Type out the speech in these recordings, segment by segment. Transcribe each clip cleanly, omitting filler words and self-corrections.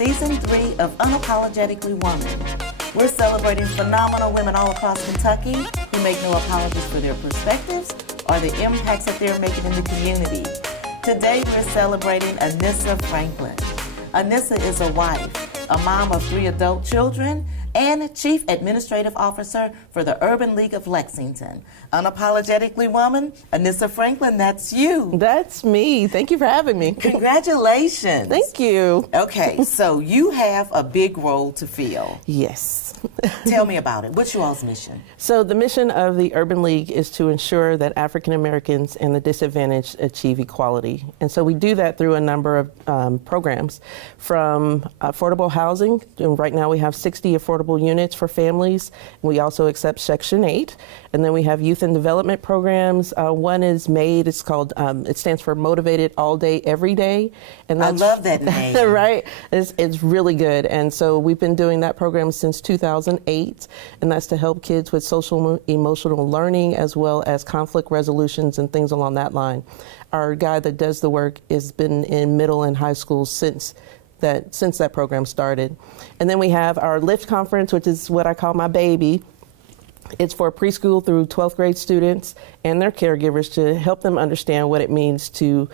Season 3 of Unapologetically Woman. We're celebrating phenomenal women all across Kentucky who make no apologies for their perspectives or the impacts that they're making in the community. Today we're celebrating Annissa Franklin. Annissa is a wife, a mom of 3 adult children, and Chief Administrative Officer for the Urban League of Lexington. Unapologetically Woman, Annissa Franklin, that's you. That's me. Thank you for having me. Congratulations. Thank you. Okay, so you have a big role to fill. Yes. Tell me about it. What's your all's mission? So the mission of the Urban League is to ensure that African Americans and the disadvantaged achieve equality. And so we do that through a number of programs, from affordable housing. And right now we have 60 affordable units for families. We also accept Section 8. And then we have youth and development programs. One is MADE. It's called, it stands for Motivated All Day, Every Day. And I love that name. Right? It's really good. And so we've been doing that program since 2008. And that's to help kids with social emotional learning as well as conflict resolutions and things along that line. Our guy that does the work has been in middle and high school since that program started. And then we have our LIFT conference, which is what I call my baby. It's for preschool through 12th grade students and their caregivers to help them understand what it means to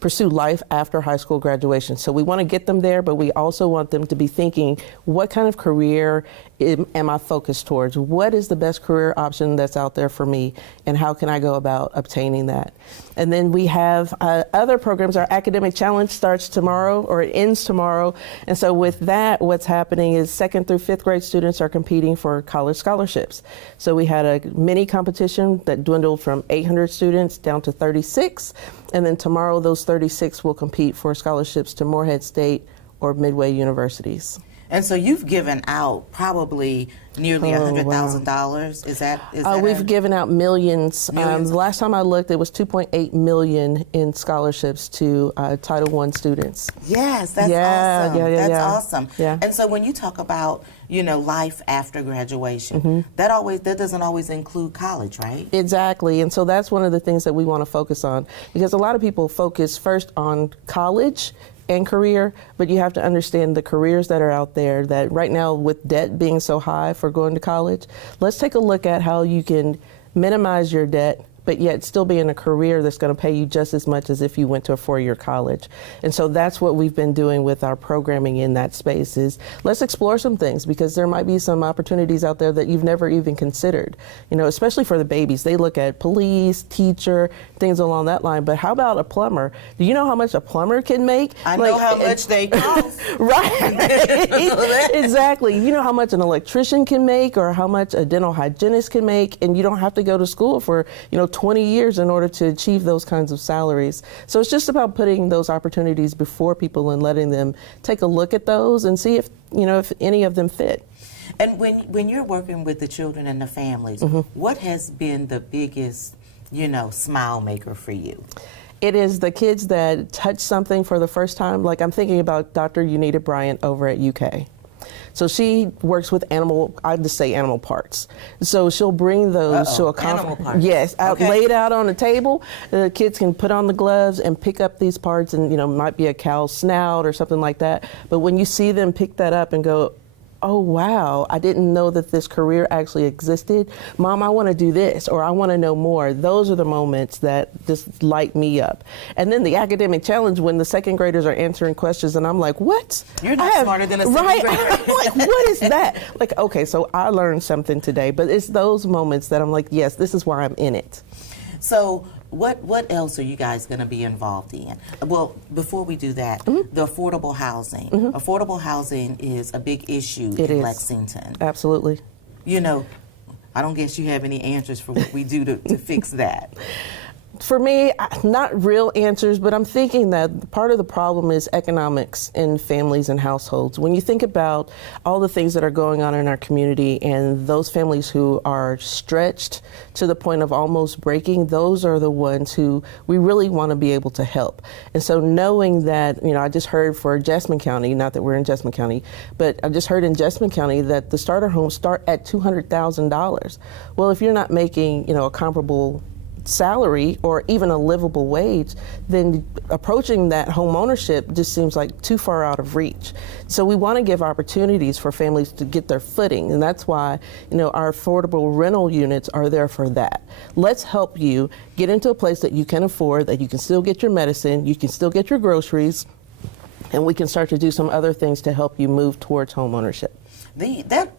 pursue life after high school graduation. So we want to get them there, but we also want them to be thinking, what kind of career am I focused towards? What is the best career option that's out there for me? And how can I go about obtaining that? And then we have other programs. Our academic challenge starts tomorrow, or it ends tomorrow. And so with that, what's happening is 2nd through 5th grade students are competing for college scholarships. So we had a mini competition that dwindled from 800 students down to 36. And then tomorrow, those 36 will compete for scholarships to Morehead State or Midway universities. And so you've given out probably nearly $100,000. Is that we've given out millions. Millions? The last time I looked, it was $2.8 million in scholarships to Title I students. Yes, that's awesome. That's awesome. Yeah. And so when you talk about, life after graduation, that doesn't always include college, right? Exactly. And so that's one of the things that we want to focus on, because a lot of people focus first on college and career, but you have to understand the careers that are out there that right now, with debt being so high for going to college, let's take a look at how you can minimize your debt but yet still be in a career that's going to pay you just as much as if you went to a 4-year college. And so that's what we've been doing with our programming in that space, is let's explore some things, because there might be some opportunities out there that you've never even considered. Especially for the babies, they look at police, teacher, things along that line. But how about a plumber? Do you know how much a plumber can make? I know how much they cost. Right. Exactly. You know how much an electrician can make, or how much a dental hygienist can make, and you don't have to go to school for 20 years in order to achieve those kinds of salaries. So it's just about putting those opportunities before people and letting them take a look at those and see if any of them fit. And when you're working with the children and the families, what has been the biggest, smile maker for you? It is the kids that touch something for the first time. Like, I'm thinking about Dr. Unita Bryant over at UK. So she works with animal parts. So she'll bring those to a animal parts. Yes, laid out on the table. The kids can put on the gloves and pick up these parts, and might be a cow's snout or something like that. But when you see them pick that up and go, oh, wow, I didn't know that this career actually existed. Mom, I want to do this, or I want to know more. Those are the moments that just light me up. And then the academic challenge, when the 2nd graders are answering questions, and I'm like, what? You're not smarter than a 2nd grader. I'm like, what is that? Like, okay, so I learned something today. But it's those moments that I'm like, yes, this is why I'm in it. So what else are you guys going to be involved in? Well, before we do that, the affordable housing. Affordable housing is a big issue in Lexington. Absolutely. I don't guess you have any answers for what we do to fix that. For me, not real answers, but I'm thinking that part of the problem is economics in families and households. When you think about all the things that are going on in our community and those families who are stretched to the point of almost breaking, those are the ones who we really want to be able to help. And so knowing that, I just heard for Jessamine County, not that we're in Jessamine County, but I just heard in Jessamine County that the starter homes start at $200,000. Well, if you're not making, a comparable salary or even a livable wage, then approaching that home ownership just seems like too far out of reach. So we want to give opportunities for families to get their footing, and that's why, our affordable rental units are there for that. Let's help you get into a place that you can afford, that you can still get your medicine, you can still get your groceries, and we can start to do some other things to help you move towards home ownership. That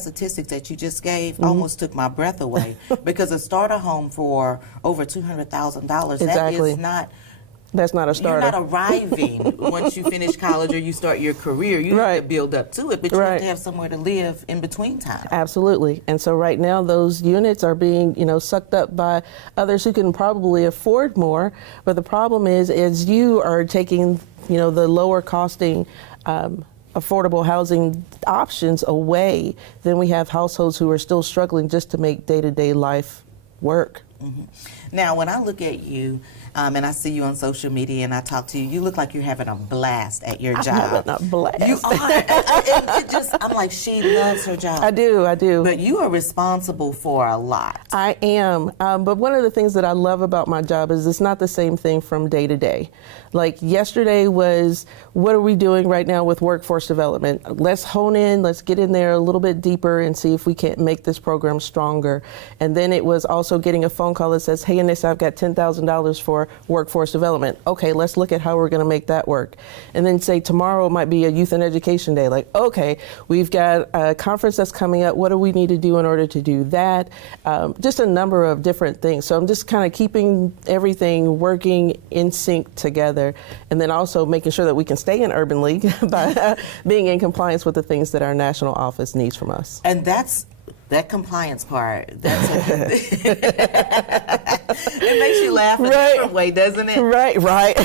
statistics that you just gave almost took my breath away because a starter home for over $200,000, Exactly. That's not a starter. You're not arriving once you finish college or you start your career. You have to build up to it, but you have to have somewhere to live in between time. Absolutely. And so right now those units are being, sucked up by others who can probably afford more. But the problem is you are taking, the lower costing affordable housing options away, then we have households who are still struggling just to make day-to-day life work. Mm-hmm. Now, when I look at you, and I see you on social media and I talk to you, you look like you're having a blast at your job. I'm having a blast. You are. I'm like, she loves her job. I do. But you are responsible for a lot. I am. But one of the things that I love about my job is it's not the same thing from day to day. Like yesterday was, what are we doing right now with workforce development? Let's hone in, let's get in there a little bit deeper and see if we can't make this program stronger. And then it was also getting a phone call that says, hey, Annissa, I've got $10,000 for workforce development. Okay, let's look at how we're going to make that work. And then say tomorrow might be a youth and education day. Like, okay, we've got a conference that's coming up. What do we need to do in order to do that? Just a number of different things. So I'm just kind of keeping everything working in sync together. And then also making sure that we can stay in Urban League by being in compliance with the things that our national office needs from us. And that compliance part, it makes you laugh a different way, doesn't it? Right.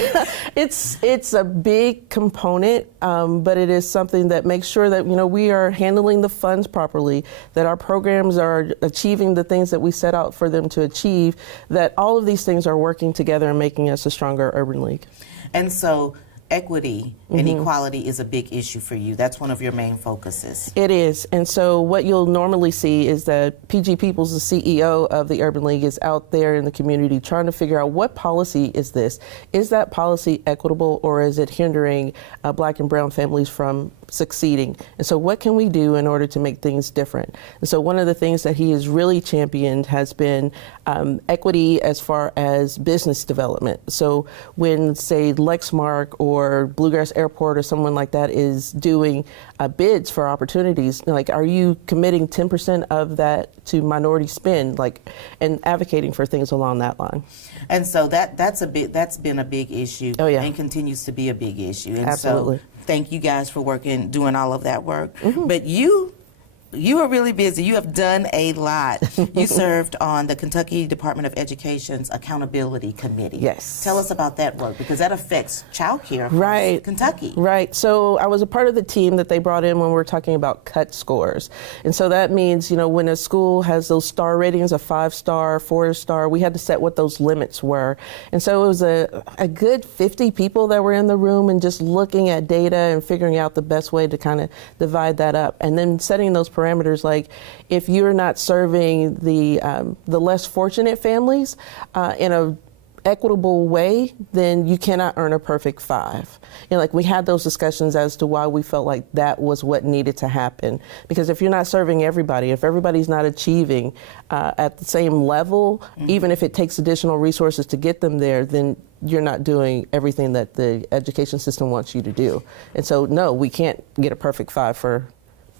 It's a big component, but it is something that makes sure that we are handling the funds properly, that our programs are achieving the things that we set out for them to achieve, that all of these things are working together and making us a stronger Urban League. And so equity and equality is a big issue for you. That's one of your main focuses. It is. And so what you'll normally see is that PG Peoples, the CEO of the Urban League, is out there in the community trying to figure out what policy is this? Is that policy equitable, or is it hindering Black and brown families from succeeding? And so what can we do in order to make things different? And so one of the things that he has really championed has been equity as far as business development. So when, say, Lexmark or Bluegrass Airport or someone like that is doing bids for opportunities, like, are you committing 10% of that to minority spend, and advocating for things along that line? And so that's been a big issue. Oh, yeah. And continues to be a big issue. And absolutely. So thank you guys for doing all of that work. But you are really busy. You have done a lot. You served on the Kentucky Department of Education's Accountability Committee. Yes. Tell us about that work, because that affects child care in Kentucky. Right. So I was a part of the team that they brought in when we were talking about cut scores. And so that means, when a school has those star ratings, a 5-star, 4-star, we had to set what those limits were. And so it was a good 50 people that were in the room and just looking at data and figuring out the best way to kind of divide that up. And then setting those parameters, like if you're not serving the less fortunate families in a equitable way, then you cannot earn a perfect 5. We had those discussions as to why we felt like that was what needed to happen. Because if you're not serving everybody, if everybody's not achieving at the same level, even if it takes additional resources to get them there, then you're not doing everything that the education system wants you to do. And so, no, we can't get a perfect 5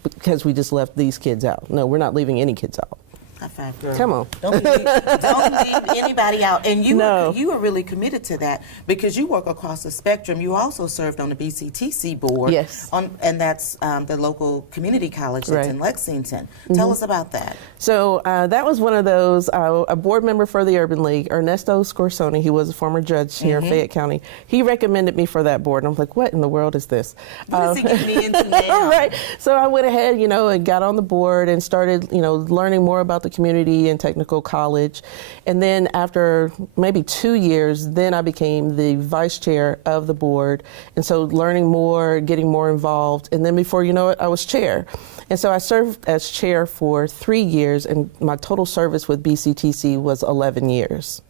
because we just left these kids out. No, we're not leaving any kids out. High five, girl. Come on. Don't leave anybody out. And you are really committed to that because you work across the spectrum. You also served on the BCTC board. Yes. And that's the local community college that's in Lexington. Tell us about that. So that was one of those, a board member for the Urban League, Ernesto Scorsoni, he was a former judge here in Fayette County. He recommended me for that board. And I'm like, what in the world is this? What is he getting me into now? Right. So I went ahead, and got on the board and started, learning more about the community and technical college. And then after maybe 2 years, then I became the vice chair of the board. And so learning more, getting more involved. And then before you know it, I was chair. And so I served as chair for 3 years, and my total service with BCTC was 11 years.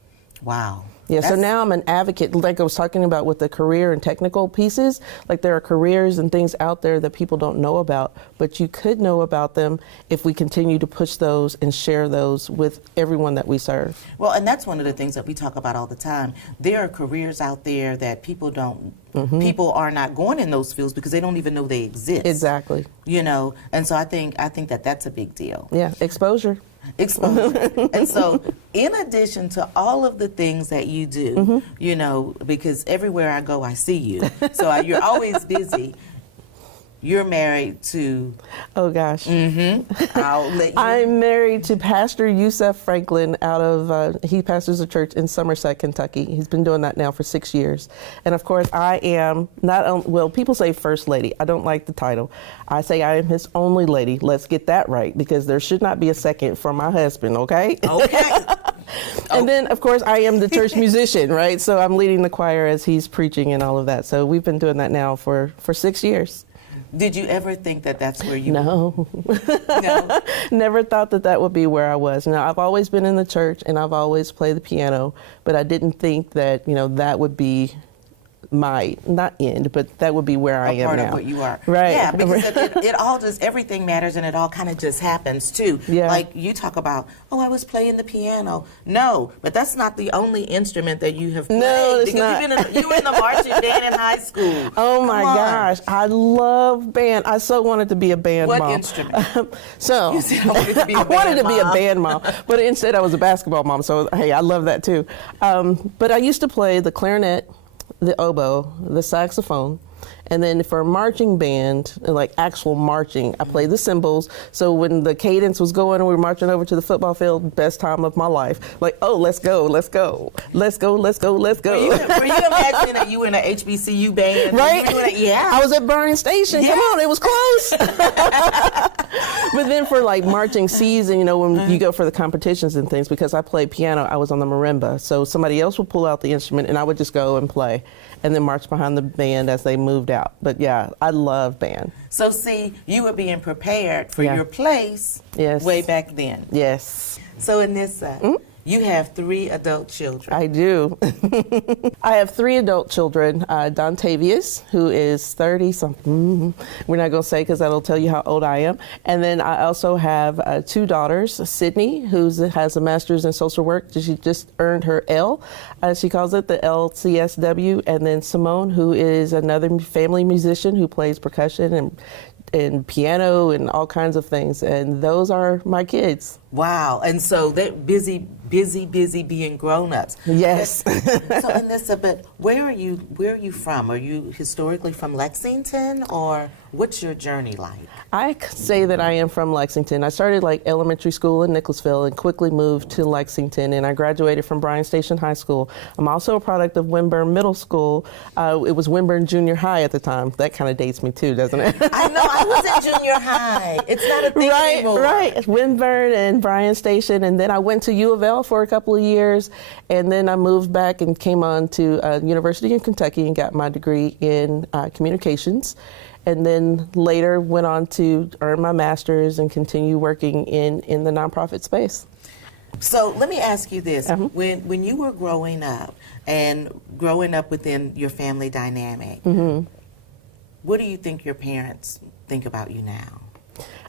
Wow. Yeah, so now I'm an advocate, like I was talking about with the career and technical pieces, like there are careers and things out there that people don't know about, but you could know about them if we continue to push those and share those with everyone that we serve. Well, and that's one of the things that we talk about all the time. There are careers out there that people don't, people are not going in those fields because they don't even know they exist. Exactly. You know, and so I think that that's a big deal. Yeah, exposure. Exposure. And so in addition to all of the things that you do, you know, because everywhere I go I see you, so you're always busy. You're married to... Oh, gosh. I'll let you... I'm married to Pastor Annissa Franklin out of, he pastors a church in Somerset, Kentucky. He's been doing that now for 6 years. And of course, I am not, well, people say first lady. I don't like the title. I say I am his only lady. Let's get that right, because there should not be a second for my husband, okay? Okay. And then, of course, I am the church musician, right? So I'm leading the choir as he's preaching and all of that. So we've been doing that now for 6 years. Did you ever think that that's where you No. No? Never thought that that would be where I was. Now, I've always been in the church and I've always played the piano, but I didn't think that, you know, that would be my, not end, but that would be where I am now. Part of what you are. Right. Yeah, because it all just, everything matters and it all kind of just happens too. Yeah. Like you talk about, oh, I was playing the piano. No, but that's not the only instrument that you have played. No, it's not. You were in the marching band in high school. Oh my gosh, I love band. I so wanted to be a band mom. What instrument? So You said I wanted to be a I wanted to be a mom. band mom, but instead I was a basketball mom. So hey, I love that too. But I used to play the clarinet, the oboe, the saxophone, and then for marching band, like actual marching, I played the cymbals. So when the cadence was going and we were marching over to the football field, best time of my life. Like, oh, let's go, let's go, let's go, let's go, let's go. Were you imagining that you were in an HBCU band? Right? Yeah. I was at Bryan Station. Yeah. Come on, it was close. But then for like marching season, you know, when you go for the competitions and things, because I played piano, I was on the marimba. So somebody else would pull out the instrument and I would just go and play and then march behind the band as they moved out. But yeah, I love band. So see, you were being prepared for Yeah. your place way back then. Yes. So Annissa, you have 3 adult children. I do. I have 3 adult children. Dontavius, who is 30-something. We're not going to say because that'll tell you how old I am. And then I also have 2 daughters. Sydney, who has a master's in social work. She just earned her L. She calls it the LCSW. And then Simone, who is another family musician who plays percussion and piano and all kinds of things. And those are my kids. Wow. And so they're busy being grown-ups. Yes. So Annissa, but where are you from? Are you historically from Lexington, or what's your journey like? I say that I am from Lexington. I started like elementary school in Nicholasville and quickly moved to Lexington, and I graduated from Bryan Station High School. I'm also a product of Winburn Middle School. It was Winburn Junior High at the time. That kind of dates me too, doesn't it? I know, I was in junior high. It's not a thing anymore. Right. Winburn and Bryan Station, and then I went to U of L for a couple of years, and then I moved back and came on to University in Kentucky and got my degree in communications. And then later went on to earn my master's and continue working in the nonprofit space. So let me ask you this. When you were growing up and growing up within your family dynamic, what do you think your parents think about you now?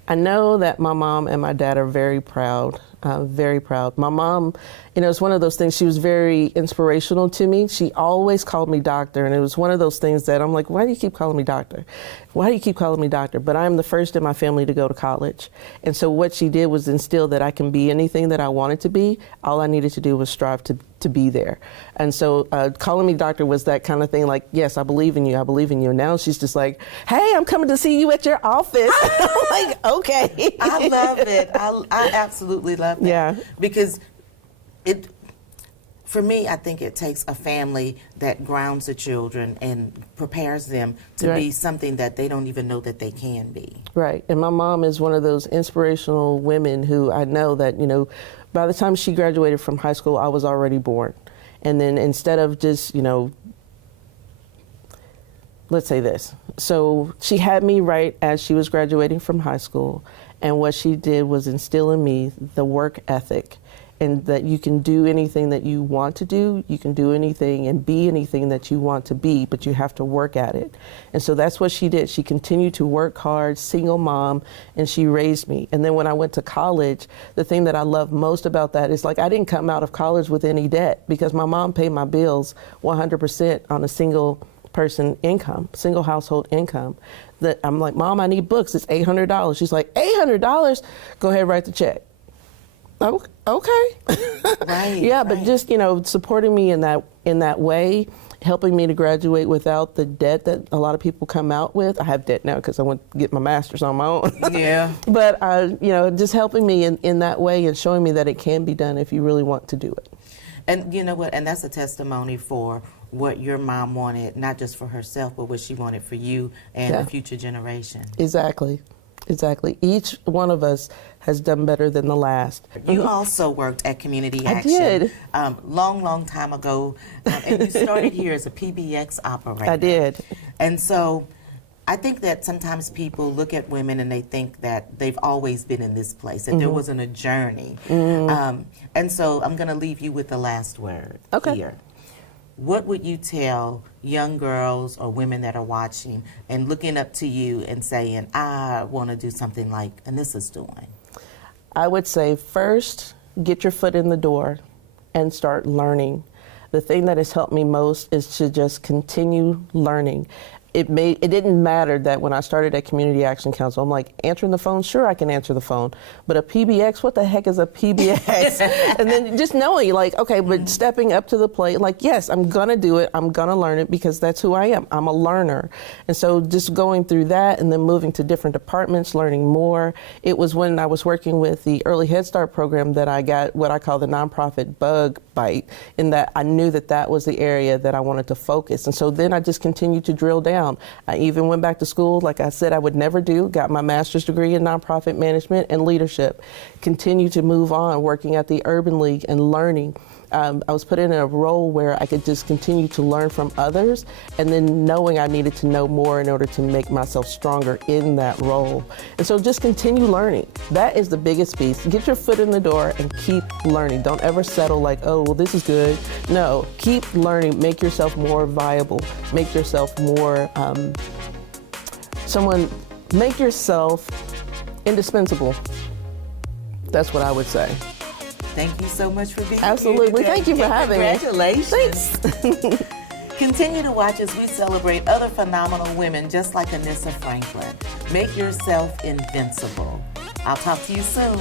I know that my mom and my dad are very proud, very proud. My mom, you know, it's one of those things, she was very inspirational to me. She always called me doctor, and it was one of those things that I'm like, why do you keep calling me doctor? Why do you keep calling me doctor? But I'm the first in my family to go to college. And so what she did was instill that I can be anything that I wanted to be. All I needed to do was strive to be there. And so calling me doctor was that kind of thing, like, yes, I believe in you, I believe in you. And now she's just like, hey, I'm coming to see you at your office. I'm like, okay. I love it. I absolutely love it. Yeah. Because For me, I think it takes a family that grounds the children and prepares them to be something that they don't even know that they can be. Right. And my mom is one of those inspirational women who I know that, you know, by the time she graduated from high school, I was already born. And then instead of just, you know, let's say this. So she had me right as she was graduating from high school. And what she did was instill in me the work ethic, and that you can do anything that you want to do, you can do anything and be anything that you want to be, but you have to work at it. And so that's what she did. She continued to work hard, single mom, and she raised me. And then when I went to college, the thing that I love most about that is, like, I didn't come out of college with any debt because my mom paid my bills 100% on a single person income, single household income. That I'm like, Mom, I need books. It's $800. She's like, $800? Go ahead, write the check. Oh, okay. Right. Yeah, but just, you know, supporting me in that way, helping me to graduate without the debt that a lot of people come out with. I have debt now because I went to get my master's on my own. Yeah. But, you know, just helping me in that way and showing me that it can be done if you really want to do it. And you know what? And that's a testimony for what your mom wanted, not just for herself, but what she wanted for you and the future generation. Exactly. Exactly. Each one of us has done better than the last. You also worked at Community Action. I did. Long time ago. And you started here as a PBX operator. I did. And so I think that sometimes people look at women and they think that they've always been in this place, that there wasn't a journey. And so I'm going to leave you with the last word here. What would you tell young girls or women that are watching and looking up to you and saying, I want to do something like Annissa's doing? I would say, first, get your foot in the door and start learning. The thing that has helped me most is to just continue learning. It didn't matter that when I started at Community Action Council, I'm like, answering the phone? Sure, I can answer the phone. But a PBX, what the heck is a PBX? And then just knowing, like, okay, but stepping up to the plate, like, yes, I'm going to do it. I'm going to learn it because that's who I am. I'm a learner. And so just going through that and then moving to different departments, learning more. It was when I was working with the Early Head Start program that I got what I call the nonprofit bug bite, in that I knew that that was the area that I wanted to focus. And so then I just continued to drill down. I even went back to school, like I said I would never do, got my master's degree in nonprofit management and leadership, continued to move on, working at the Urban League and learning. I was put in a role where I could just continue to learn from others, and then knowing I needed to know more in order to make myself stronger in that role. And so just continue learning. That is the biggest piece. Get your foot in the door and keep learning. Don't ever settle like, oh, well, this is good. No, keep learning. Make yourself more viable. Make yourself more, make yourself indispensable. That's what I would say. Thank you so much for being Absolutely. here. Thank you for having me. Congratulations. Thanks. Continue to watch as we celebrate other phenomenal women just like Annissa Franklin. Make yourself invincible. I'll talk to you soon.